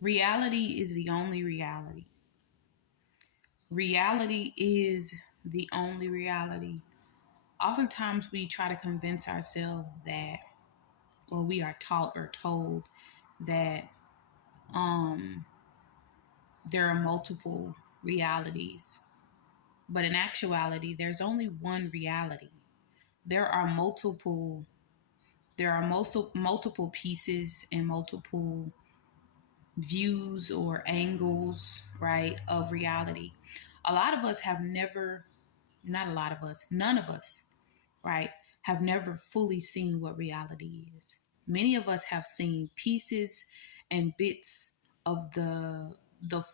Reality is the only reality. Reality is the only reality. Oftentimes we try to convince ourselves that, or we are taught or told that there are multiple realities. But in actuality, there's only one reality. There are multiple pieces and multiple views or angles, right, of reality. A lot of us have never, not a lot of us, none of us, right, have never fully seen what reality is. Many of us have seen pieces and bits of the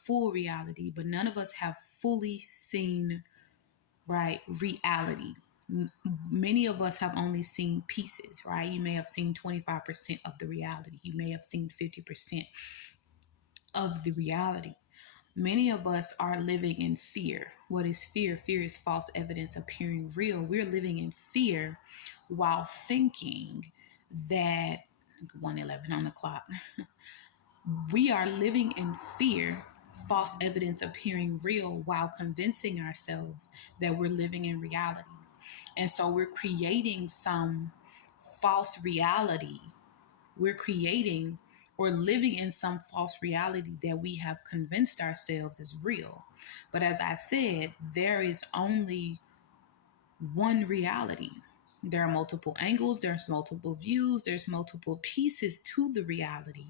full reality, but none of us have fully seen, right, reality. Many of us have only seen pieces, right? You may have seen 25% of the reality. You may have seen 50% of the reality. Many of us are living in fear. What is fear? Fear is false evidence appearing real. We're living in fear while thinking that 1:11 on the clock. We are living in fear, false evidence appearing real while convincing ourselves that we're living in reality. And so we're creating some false reality. We're creating or living in some false reality that we have convinced ourselves is real. But as I said, there is only one reality. There are multiple angles, there's multiple views, there's multiple pieces to the reality.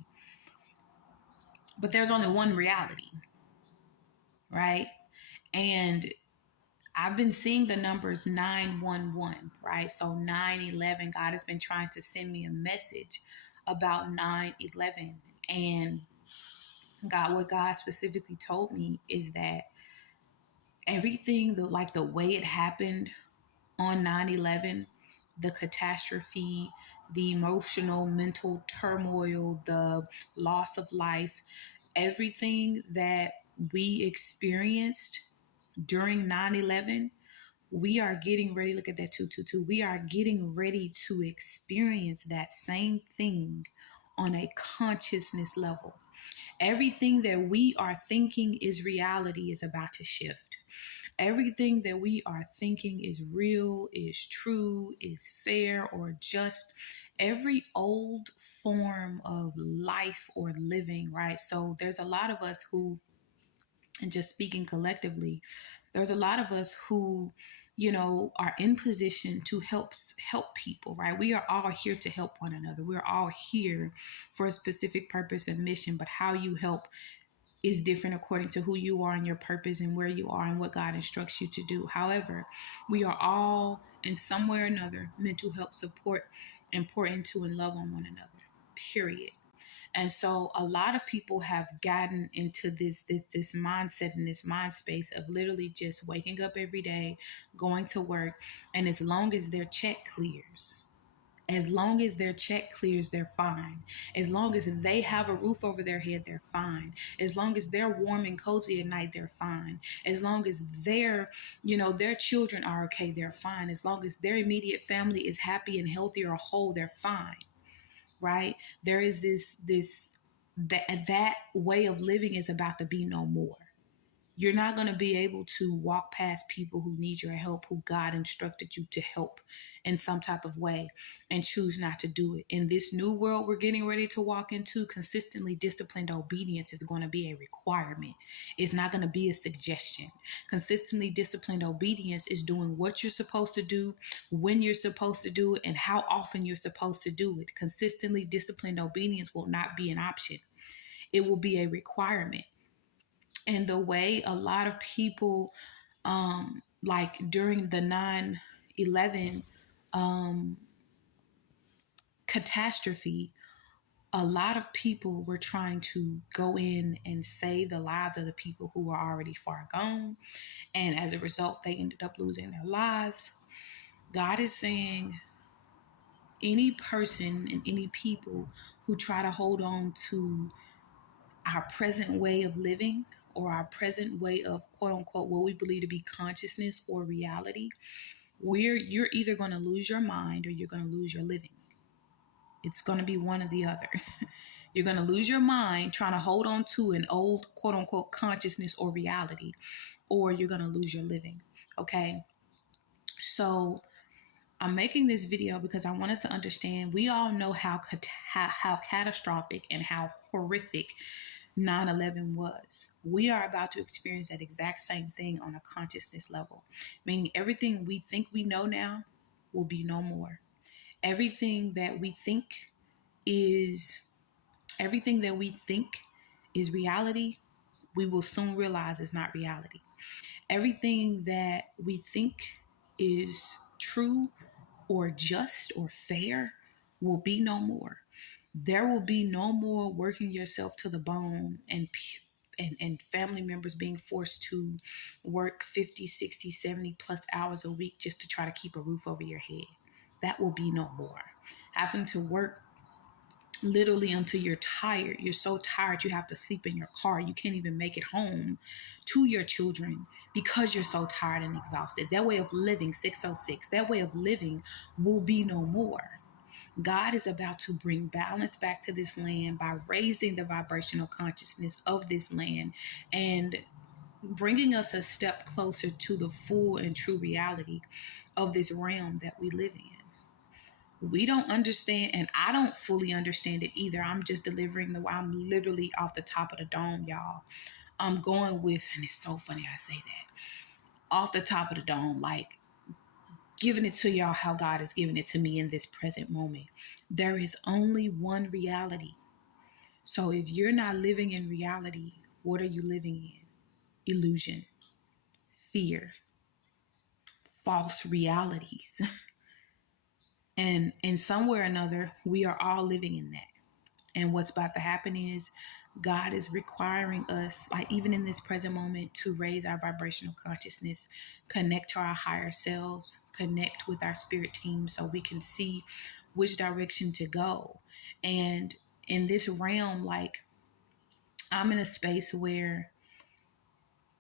But there's only one reality, right? And I've been seeing the numbers 911, right? So 911, God has been trying to send me a message about 911. And what God specifically told me is that everything, like the way it happened on 9/11, the catastrophe, the emotional, mental turmoil, the loss of life, everything that we experienced during 9/11, we are getting ready. Look at that 222. We are getting ready to experience that same thing on a consciousness level. Everything that we are thinking is reality is about to shift. Everything that we are thinking is real, is true, is fair, or just, every old form of life or living, right? So there's a lot of us who, and just speaking collectively, there's a lot of us who, are in position to help people, right? We are all here to help one another. We're all here for a specific purpose and mission, but how you help is different according to who you are and your purpose and where you are and what God instructs you to do. However, we are all in some way or another meant to help support and pour into and love on one another, period. And so a lot of people have gotten into this mindset and this mind space of literally just waking up every day, going to work, and as long as their check clears, as long as their check clears, they're fine. As long as they have a roof over their head, they're fine. As long as they're warm and cozy at night, they're fine. As long as their children are okay, they're fine. As long as their immediate family is happy and healthy or whole, they're fine. Right? There is that way of living is about to be no more. You're not going to be able to walk past people who need your help, who God instructed you to help in some type of way, and choose not to do it. In this new world we're getting ready to walk into, consistently disciplined obedience is going to be a requirement. It's not going to be a suggestion. Consistently disciplined obedience is doing what you're supposed to do, when you're supposed to do it, and how often you're supposed to do it. Consistently disciplined obedience will not be an option. It will be a requirement. And the way a lot of people, like during the 9/11 catastrophe, a lot of people were trying to go in and save the lives of the people who were already far gone. And as a result, they ended up losing their lives. God is saying, any person and any people who try to hold on to our present way of living or our present way of quote unquote what we believe to be consciousness or reality, you're either going to lose your mind or you're going to lose your living. It's going to be one or the other. You're going to lose your mind trying to hold on to an old quote unquote consciousness or reality, or you're going to lose your living. Okay. So I'm making this video because I want us to understand, we all know how catastrophic and how horrific 9/11 was. We are about to experience that exact same thing on a consciousness level, meaning everything we think we know now will be no more. Everything that we think is reality, we will soon realize is not reality. Everything that we think is true or just or fair will be no more. There will be no more working yourself to the bone and family members being forced to work 50, 60, 70 plus hours a week just to try to keep a roof over your head. That will be no more. Having to work literally until you're tired. You're so tired you have to sleep in your car. You can't even make it home to your children because you're so tired and exhausted. That way of living, 606, that way of living will be no more. God is about to bring balance back to this land by raising the vibrational consciousness of this land and bringing us a step closer to the full and true reality of this realm that we live in. We don't understand, and I don't fully understand it either. I'm just delivering I'm literally off the top of the dome, y'all. I'm going with, and it's so funny I say that, off the top of the dome, like giving it to y'all how God is giving it to me in this present moment. There is only one reality. So if you're not living in reality, what are you living in? Illusion, fear, false realities. And in some way or another, we are all living in that. And what's about to happen is God is requiring us, like even in this present moment, to raise our vibrational consciousness, connect to our higher selves, connect with our spirit team so we can see which direction to go. And in this realm, like I'm in a space where,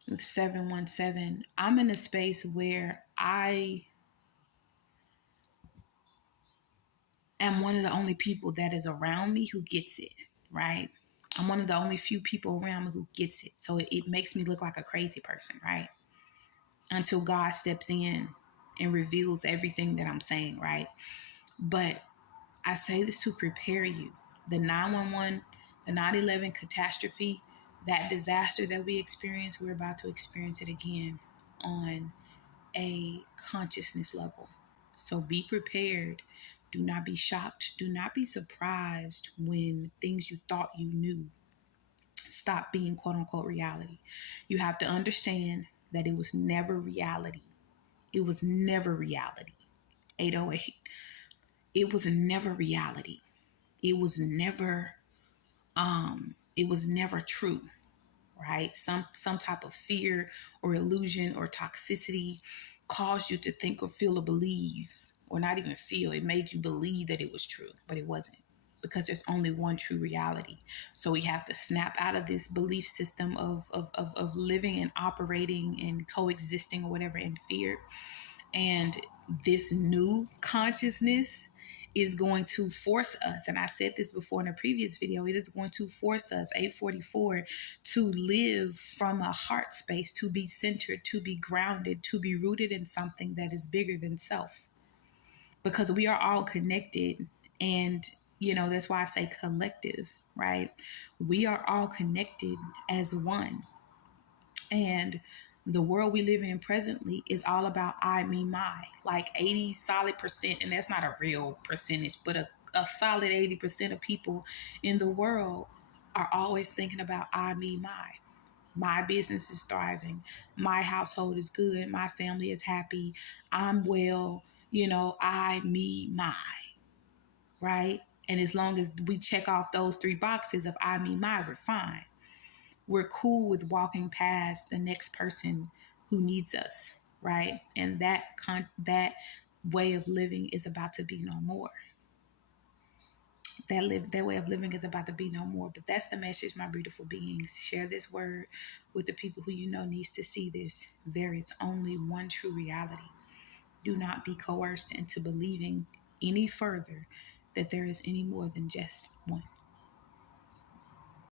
with 717, I'm in a space where I am one of the only people that is around me who gets it, right? I'm one of the only few people around me who gets it. So it makes me look like a crazy person, right? Until God steps in and reveals everything that I'm saying, right? But I say this to prepare you. The 911, the 9/11 catastrophe, that disaster that we experienced, we're about to experience it again on a consciousness level. So be prepared. Do not be shocked. Do not be surprised when things you thought you knew stop being quote unquote reality. You have to understand that it was never reality. It was never reality. 808. It was never reality. It was never true, right? Some type of fear or illusion or toxicity caused you to think or feel or believe, or not even feel, it made you believe that it was true, but it wasn't, because there's only one true reality. So we have to snap out of this belief system of living and operating and coexisting or whatever in fear. And this new consciousness is going to force us, and I said this before in a previous video, it is going to force us, 844, to live from a heart space, to be centered, to be grounded, to be rooted in something that is bigger than self. Because we are all connected, and that's why I say collective, right? We are all connected as one. And the world we live in presently is all about I, me, my, like 80 solid percent. And that's not a real percentage, but a solid 80% of people in the world are always thinking about I, me, my. My business is thriving. My household is good. My family is happy. I'm well. I, me, my, right? And as long as we check off those three boxes of I, me, my, we're fine. We're cool with walking past the next person who needs us, right? And that way of living is about to be no more. That way of living is about to be no more. But that's the message, my beautiful beings. Share this word with the people who needs to see this. There is only one true reality. Do not be coerced into believing any further that there is any more than just one.